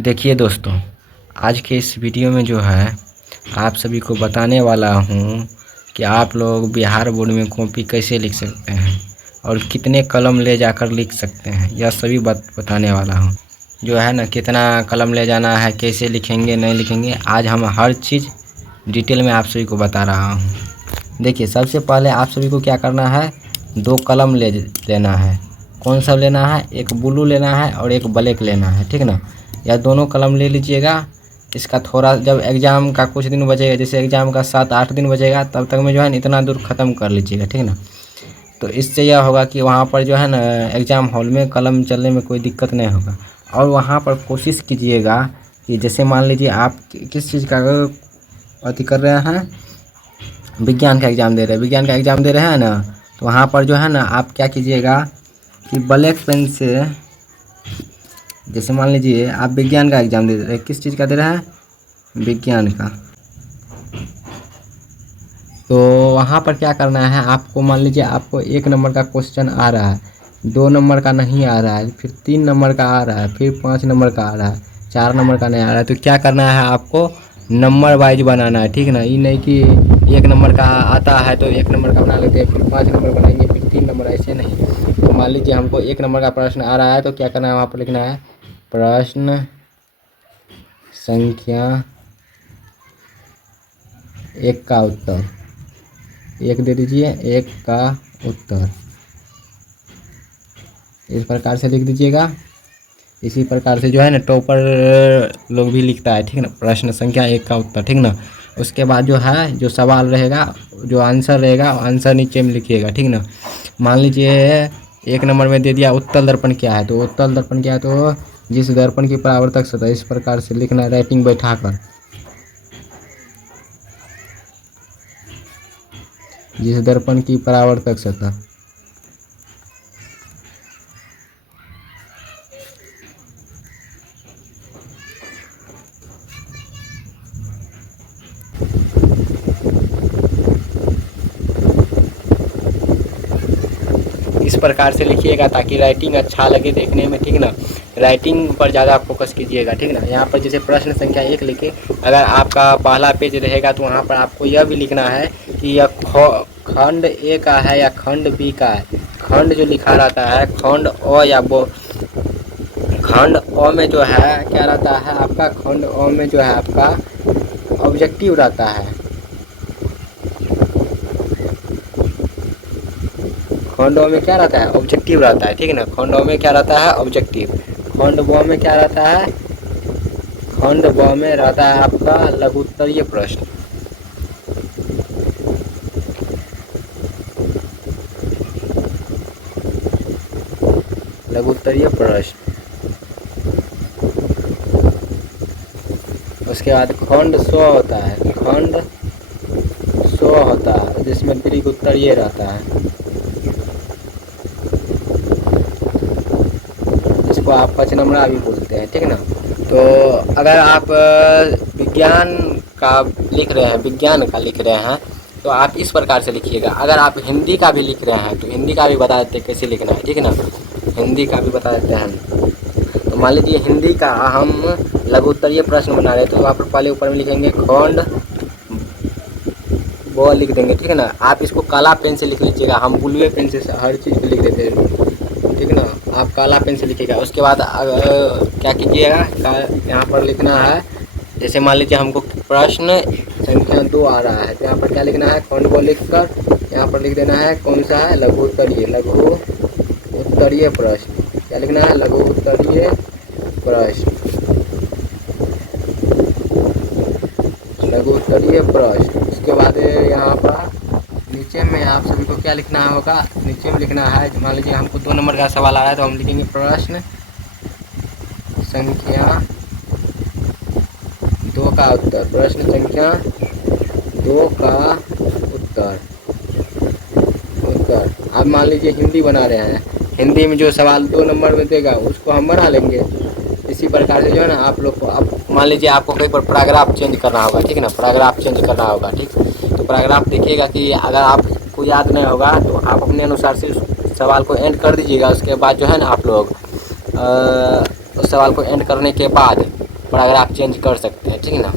देखिए दोस्तों, आज के इस वीडियो में जो है आप सभी को बताने वाला हूँ कि आप लोग बिहार बोर्ड में कॉपी कैसे लिख सकते हैं और कितने कलम ले जाकर लिख सकते हैं, यह सभी बताने वाला हूँ। जो है ना, कितना कलम ले जाना है, कैसे लिखेंगे नहीं लिखेंगे, आज हम हर चीज़ डिटेल में आप सभी को बता रहा हूँ। देखिए, सबसे पहले आप सभी को क्या करना है, 2 कलम लेना है। कौन सा लेना है? एक ब्लू लेना है और एक ब्लैक लेना है, ठीक ना। या दोनों कलम ले लीजिएगा। इसका थोड़ा जब एग्ज़ाम का कुछ दिन बचेगा, जैसे एग्ज़ाम का 7-8 दिन बचेगा, तब तक में जो है ना इतना दूर ख़त्म कर लीजिएगा, ठीक ना। तो इससे यह होगा कि वहाँ पर जो है ना एग्ज़ाम हॉल में कलम चलने में कोई दिक्कत नहीं होगा। और वहाँ पर कोशिश कीजिएगा कि जैसे मान लीजिए आप किस चीज़ का अथी कर रहे हैं, विज्ञान का एग्ज़ाम दे रहे हैं ना, तो वहाँ पर जो है ना आप क्या कीजिएगा कि ब्लैक पेन से, जैसे मान लीजिए आप विज्ञान का एग्ज़ाम दे रहे हैं, किस चीज़ का दे रहे हैं? विज्ञान का। तो वहाँ पर क्या करना है आपको, मान लीजिए आपको 1 नंबर का क्वेश्चन आ रहा है, 2 नंबर का नहीं आ रहा है, फिर 3 नंबर का आ रहा है, फिर 5 नंबर का आ रहा है, 4 नंबर का नहीं आ रहा है, तो क्या करना है आपको, नंबर वाइज बनाना है, ठीक ना। ये नहीं कि 1 नंबर का आता है तो 1 नंबर का बना लेते हैं, फिर 5 नंबर बनाएंगे, फिर 3 नंबर, ऐसे नहीं। तो मान लीजिए हमको 1 नंबर का प्रश्न आ रहा है, तो क्या करना है, वहाँ पर लिखना है प्रश्न संख्या 1 का उत्तर, 1 दे दीजिए, 1 का उत्तर, इस प्रकार से लिख दीजिएगा। इसी प्रकार से जो है ना टॉपर लोग भी लिखता है, ठीक ना, प्रश्न संख्या 1 का उत्तर, ठीक ना। उसके बाद जो है जो सवाल रहेगा, जो आंसर रहेगा, आंसर नीचे में लिखिएगा, ठीक ना। मान लीजिए 1 नंबर में दे दिया उत्तल दर्पण क्या है, तो उत्तल दर्पण क्या है, तो जिस दर्पण की परावर्तक सतह, इस प्रकार से लिखना, राइटिंग बैठाकर, जिस दर्पण की परावर्तक सतह, इस प्रकार से लिखिएगा ताकि राइटिंग अच्छा लगे देखने में, ठीक ना। राइटिंग पर ज़्यादा फोकस कीजिएगा, ठीक ना। यहाँ पर जैसे प्रश्न संख्या 1 लिखे, अगर आपका पहला पेज रहेगा तो वहाँ पर आपको यह भी लिखना है कि यह खंड ए का है या खंड बी का है। खंड जो लिखा रहता है, खंड अ या खंड अ में जो है क्या रहता है आपका, खंड अ में जो है आपका ऑब्जेक्टिव रहता है। खंड अ में क्या रहता है, ऑब्जेक्टिव रहता है, ठीक है ना। खंड अ में क्या रहता है, ऑब्जेक्टिव। खंड ब में क्या रहता है, खंड ब में रहता है आपका लघु उत्तरीय प्रश्न। लघु उत्तरीय प्रश्न। उसके बाद खंड 100 होता है, खंड 100 होता है जिसमें दीर्घ उत्तरीय रहता है, जिसको आप 5 नंबरा भी बोलते हैं, ठीक ना। तो अगर आप विज्ञान का लिख रहे हैं, विज्ञान का लिख रहे हैं, तो आप इस प्रकार से लिखिएगा। अगर आप हिंदी का भी लिख रहे हैं तो हिंदी का भी बता देते हैं कैसे लिखना है, ठीक है ना। हिंदी का भी बता देते हैं। तो मान लीजिए हिंदी का हम लघु उत्तरीय प्रश्न बना रहे हैं, तो वहाँ पर पहले ऊपर में लिखेंगे खंड वो लिख देंगे, ठीक है ना। आप इसको काला पेन से लिख लीजिएगा, हम ब्लू पेन से हर चीज़ को लिख देते हैं, ठीक ना। आप काला पेन से लिखिएगा। उसके बाद क्या कीजिएगा, यहाँ पर लिखना है, जैसे मान लीजिए हमको प्रश्न संख्या 2 आ रहा है, तो यहाँ पर क्या लिखना है, खंड को लिख कर यहाँ पर लिख देना है कौन सा है, लघु उत्तरीय प्रश्न। क्या लिखना है, लघु उत्तरीय प्रश्न, लघु उत्तरीय प्रश्न। उसके बाद यहाँ पर नीचे में आप सभी को क्या लिखना होगा, नीचे में लिखना है, मान लीजिए हमको 2 नंबर का सवाल आ रहा है, तो हम लिखेंगे प्रश्न संख्या 2 का उत्तर, प्रश्न संख्या 2 का उत्तर। आप मान लीजिए हिंदी बना रहे हैं, हिंदी में जो सवाल 2 नंबर में देगा उसको हम बना लेंगे। इसी प्रकार से जो है ना आप लोग को, अब मान लीजिए आपको कहीं पर पैराग्राफ चेंज करना होगा, ठीक है ना, पैराग्राफ चेंज करना होगा, ठीक। तो पैराग्राफ देखिएगा कि अगर आपको याद नहीं होगा तो आप अपने अनुसार से सवाल को एंड कर दीजिएगा। उसके बाद जो है ना आप लोग उस सवाल को एंड करने के बाद पैराग्राफ चेंज कर सकते हैं, ठीक है ना।